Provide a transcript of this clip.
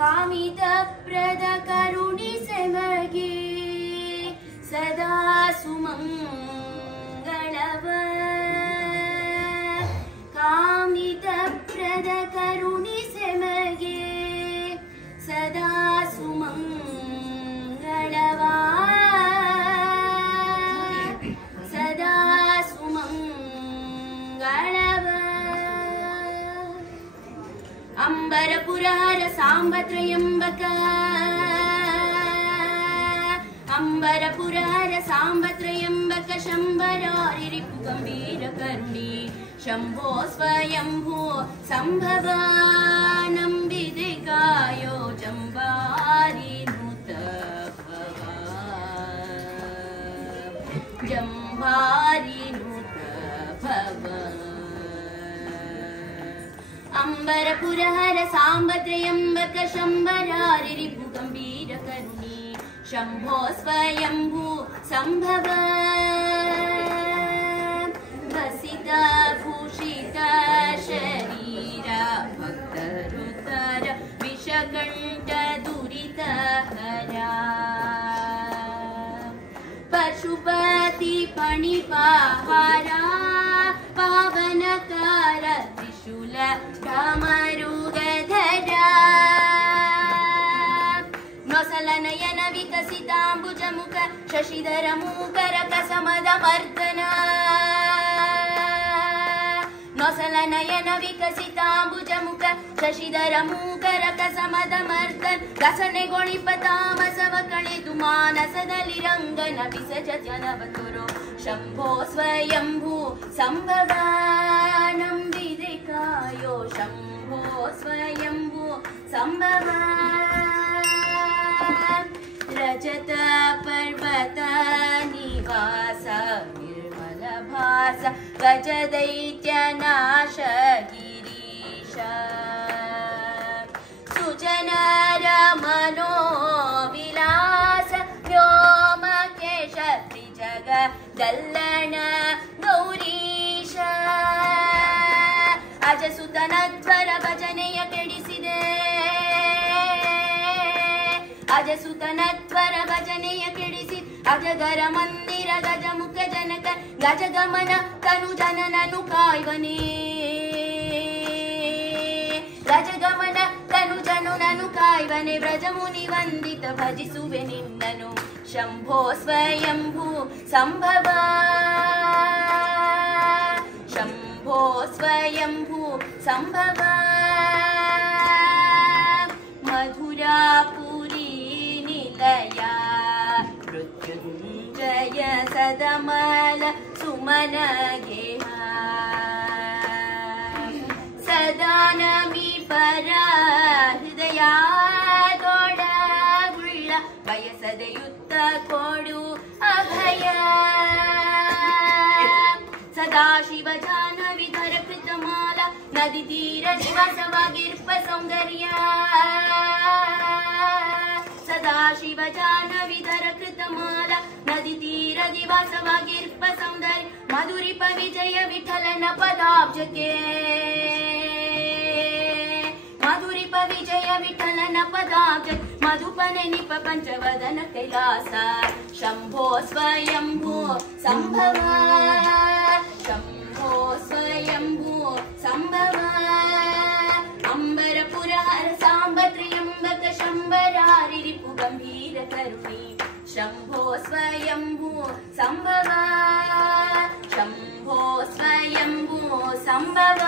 कामितप्रद करुणिसे ಮಗೆ सदा सुमंगलव कामितप्रद करुणिसे ಮಗೆ सदा सुमंगलव सदा सुमंगलव अंबरपुरहर सांबत्रयंबक अंबरपुरहर सांबत्रयंबक शंभरारि रिपु गंभीर करुणी शंभो स्वयंभू संभव नंबिदे कायो जंबारी नूत जंबारी नूत भव अंबरपुरहर सांबत्रयंबक शंभरारि रिपु गंभीर करुणी शंभो स्वयंभू संभव वसित भूषित शरीर भक्तरुतर विषकंठ दुरित हरा पशुपति फणिपाहारा पावनकार त्रिशूल ढमरुगधरा नोसलनयन विकसितांबुजमुख शशिधर मूकर कसमद मर्दन नोसलनयन विकसितांबुजमुख शशिधर मूकर कसमद मर्दन गसನೆಗೊಳಿಪ ತಾಮಸವ ಕಳೆದು ಮಾನಸದಲ್ಲಿ ರಂಗನ ವಿಸರ್ಜನವತುರು शंभो स्वयंभू संभव नंबिदे कायो शंभो स्वयंभू संभव रजत पर्वत निवास निर्मल भास गज दैत्य नाश गिरीश सुजनर मनो विलास व्योमकेश त्रिजग दल्लण गौरीश अजसुतनध्वर भजನೆಯ ಕೆಡಿಸಿದೆ अजसुतनध्वर भजನೆಯ ಕೆಡಿಸಿ अजगर मंदिर गजमुख जनक गजगमन तनु जनननु ಕಾಯ್ವನೇ गजगमन तनु जनननु ಕಾಯ್ವನೇ ಬ್ರಜಮುನಿ ವಂದಿತ ಭಜಿಸುವೆ ನಿನ್ನನು शंभो स्वयंभू संभव शंभो स्वयंभू संभव मधुरापुरी निलया मृत्युंजय सदमल सुमन गेहा सदा नमी पर हृदया तोडगुಳ್ಳ ಬಯಸದೆ ಯುದ್ಧ ಕೊಡು ಅಭಯ ಸದಾಶಿವ ಜಾಹ್ನವಿ ಧರ ಕೃತಮಾಲ ನದಿ ತೀರ ದಿವಸವಾಗಿರ್ಪ ಸೌಂದರ್ಯ ಸದಾಶಿವ ಜಾಹ್ನವಿ ಧರ ಕೃತಮಾಲ ನದಿ ತೀರ ದಿವಸವಾಗಿರ್ಪ ಸೌಂದರ್ಯ ಮಧುರಿಪ ವಿಜಯ ವಿಠಲನ ಪದಾಬ್ಜಕ್ಕೆ मधुरिप विजय विठलन पदाब्ज मधुपने निप पंचवदन कैलास शंभो स्वयंभू संभव शंभो स्वयंभू संभव अंबरपुरहर सांबत्रयंबक शंभरारि रिपु गंभीर करुणी शंभो स्वयंभू संभव शंभो स्वयंभू संभव